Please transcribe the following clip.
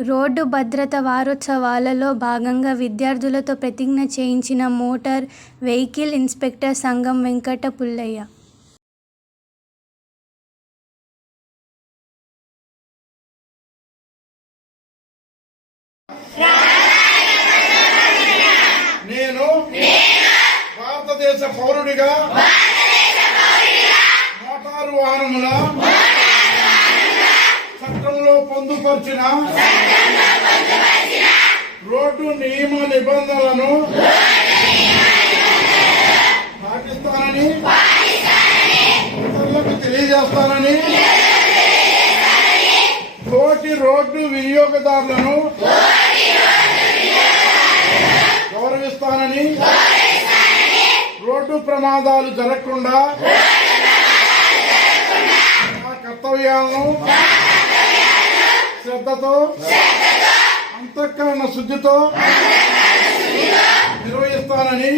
Road భద్రత వారోత్సవాలలో భాగంగా విద్యార్థులతో ప్రతిజ్ఞ చేయించిన మోటార్ వెహికల్ ఇన్స్పెక్టర్ సంగం వెంకట పుల్లయ్య. నేను భారతదేశ పౌరుడిగా మోటారు వాహనముల చట్టంలో పొందుపరిచిన రోడ్డు నియమ నిబంధనలను పాటిస్తానని ఇతరులకు తెలియజేస్తానని తోటి రోడ్డు వినియోగదారులను గౌరవిస్తానని రోడ్డు ప్రమాదాలు జరగకుండా నా కర్తవ్యాలను శ్రద్ధతో అంతఃకరణ శుద్ధితో నిర్వహిస్తానని